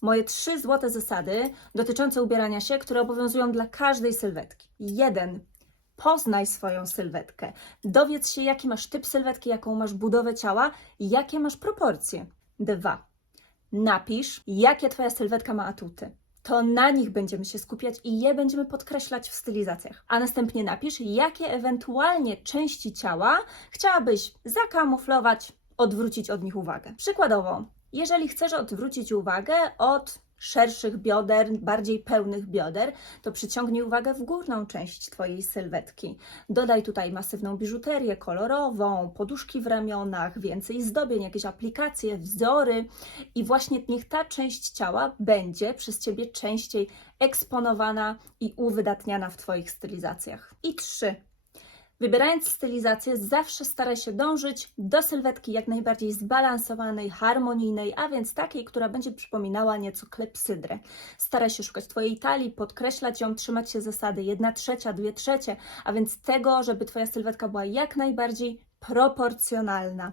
moje trzy złote zasady dotyczące ubierania się, które obowiązują dla każdej sylwetki. Jeden. Poznaj swoją sylwetkę. Dowiedz się, jaki masz typ sylwetki, jaką masz budowę ciała jakie masz proporcje. Dwa. Napisz, jakie Twoja sylwetka ma atuty. To na nich będziemy się skupiać i je będziemy podkreślać w stylizacjach. A następnie napisz, jakie ewentualnie części ciała chciałabyś zakamuflować, odwrócić od nich uwagę. Przykładowo, jeżeli chcesz odwrócić uwagę od szerszych bioder, bardziej pełnych bioder, to przyciągnij uwagę w górną część Twojej sylwetki. Dodaj tutaj masywną biżuterię kolorową, poduszki w ramionach, więcej zdobień, jakieś aplikacje, wzory i właśnie niech ta część ciała będzie przez Ciebie częściej eksponowana i uwydatniana w Twoich stylizacjach. I trzy. Wybierając stylizację, zawsze staraj się dążyć do sylwetki jak najbardziej zbalansowanej, harmonijnej, a więc takiej, która będzie przypominała nieco klepsydrę. Staraj się szukać Twojej talii, podkreślać ją, trzymać się zasady 1 trzecia, 2 trzecie, a więc tego, żeby Twoja sylwetka była jak najbardziej proporcjonalna.